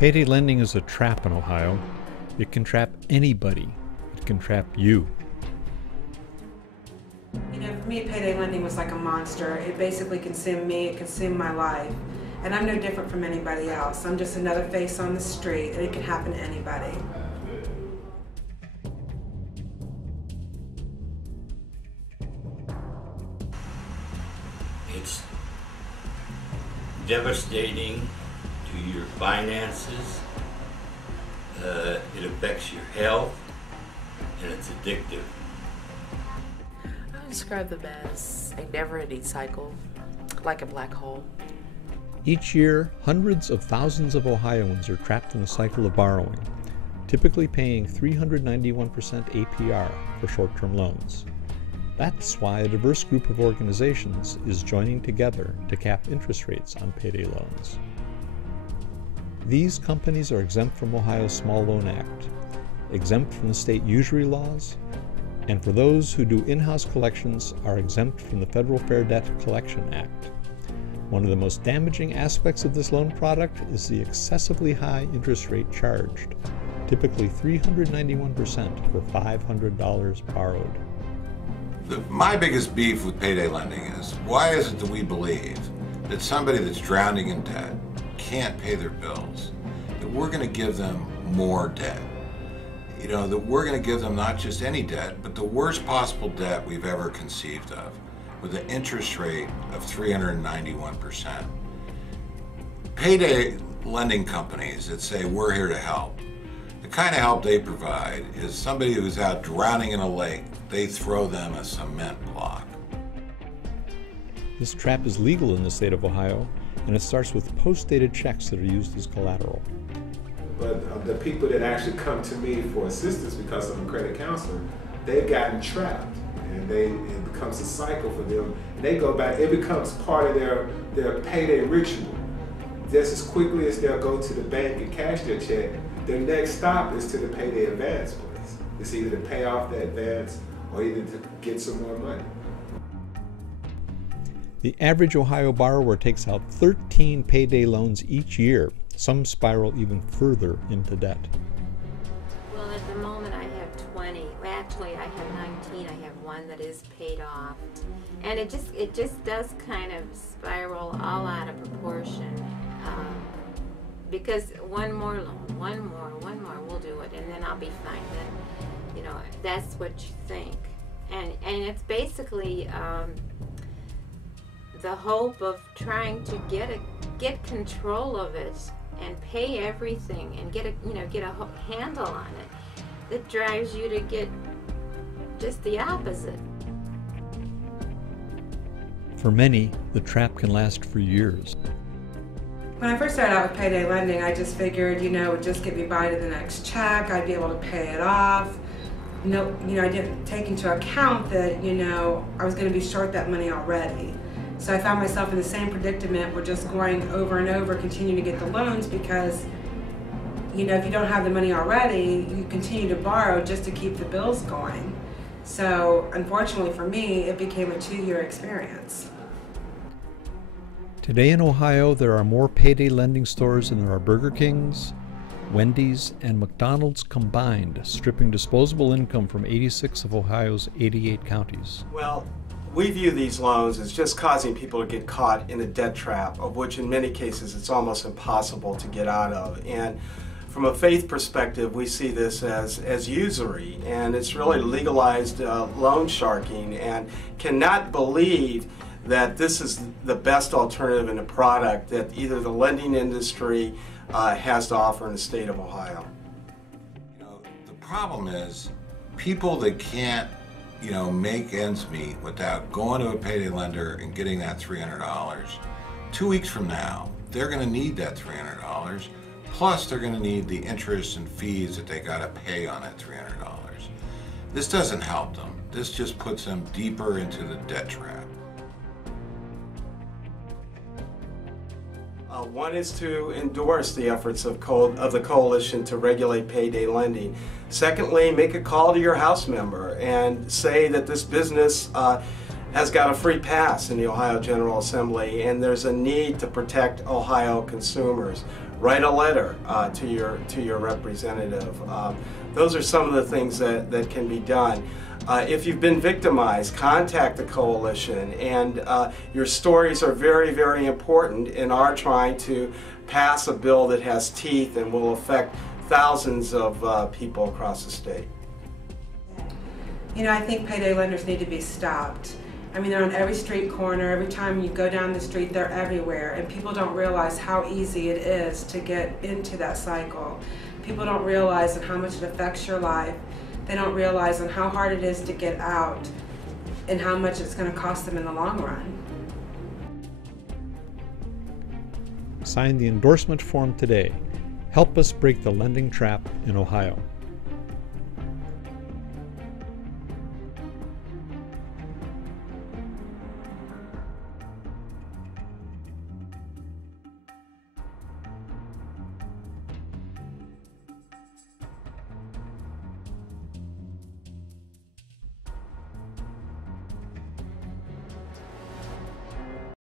Payday lending is a trap in Ohio. It can trap anybody. It can trap you. You know, for me, payday lending was like a monster. It basically consumed me, it consumed my life. And I'm no different from anybody else. I'm just another face on the street, and it can happen to anybody. It's devastating to your finances. It affects your health, and it's addictive. I would describe them as a never-ending cycle, like a black hole. Each year, hundreds of thousands of Ohioans are trapped in the cycle of borrowing, typically paying 391% APR for short-term loans. That's why a diverse group of organizations is joining together to cap interest rates on payday loans. These companies are exempt from Ohio's Small Loan Act, exempt from the state usury laws, and for those who do in-house collections are exempt from the Federal Fair Debt Collection Act. One of the most damaging aspects of this loan product is the excessively high interest rate charged, typically 391% for $500 borrowed. My biggest beef with payday lending is, why is it that we believe that somebody that's drowning in debt can't pay their bills, that we're going to give them more debt? You know, that we're going to give them not just any debt, but the worst possible debt we've ever conceived of, with an interest rate of 391%. Payday lending companies that say we're here to help, the kind of help they provide is somebody who's out drowning in a lake, they throw them a cement block. This trap is legal in the state of Ohio, and it starts with post-dated checks that are used as collateral. But the people that actually come to me for assistance because I'm a credit counselor, they've gotten trapped, and it becomes a cycle for them. And they go back, it becomes part of their payday ritual. Just as quickly as they'll go to the bank and cash their check, their next stop is to the payday advance place. It's either to pay off the advance or either to get some more money. The average Ohio borrower takes out 13 payday loans each year. Some spiral even further into debt. Well, at the moment I have 20. Well, actually, I have 19. I have one that is paid off. And it just does kind of spiral all out of proportion. Because one more loan, one more, we'll do it, and then I'll be fine. Then, you know, that's what you think. And it's basically the hope of trying to get control of it and pay everything and get a handle on it that drives you to get just the opposite. For many, the trap can last for years. When I first started out with payday lending, I just figured, it would just get me by to the next check, I'd be able to pay it off. No, I didn't take into account that, I was going to be short that money already. So I found myself in the same predicament. We're just going over and over, continuing to get the loans because, if you don't have the money already, you continue to borrow just to keep the bills going. So unfortunately for me, it became a 2-year experience. Today in Ohio, there are more payday lending stores than there are Burger Kings, Wendy's, and McDonald's combined, stripping disposable income from 86 of Ohio's 88 counties. Well, we view these loans as just causing people to get caught in a debt trap, of which in many cases it's almost impossible to get out of. And from a faith perspective, we see this as usury, and it's really legalized loan sharking, and cannot believe that this is the best alternative in a product that either the lending industry has to offer in the state of Ohio. The problem is people that can't, make ends meet without going to a payday lender and getting that $300. 2 weeks from now, they're going to need that $300. Plus, they're going to need the interest and fees that they got to pay on that $300. This doesn't help them. This just puts them deeper into the debt trap. One is to endorse the efforts of the coalition to regulate payday lending. Secondly, make a call to your House member and say that this business has got a free pass in the Ohio General Assembly, and there's a need to protect Ohio consumers. Write a letter to your representative. Those are some of the things that can be done. If you've been victimized, contact the coalition, and your stories are very, very important in our trying to pass a bill that has teeth and will affect thousands of people across the state. You know, I think payday lenders need to be stopped. I mean, they're on every street corner. Every time you go down the street, they're everywhere. And people don't realize how easy it is to get into that cycle. People don't realize how much it affects your life. They don't realize how hard it is to get out and how much it's going to cost them in the long run. Sign the endorsement form today. Help us break the lending trap in Ohio.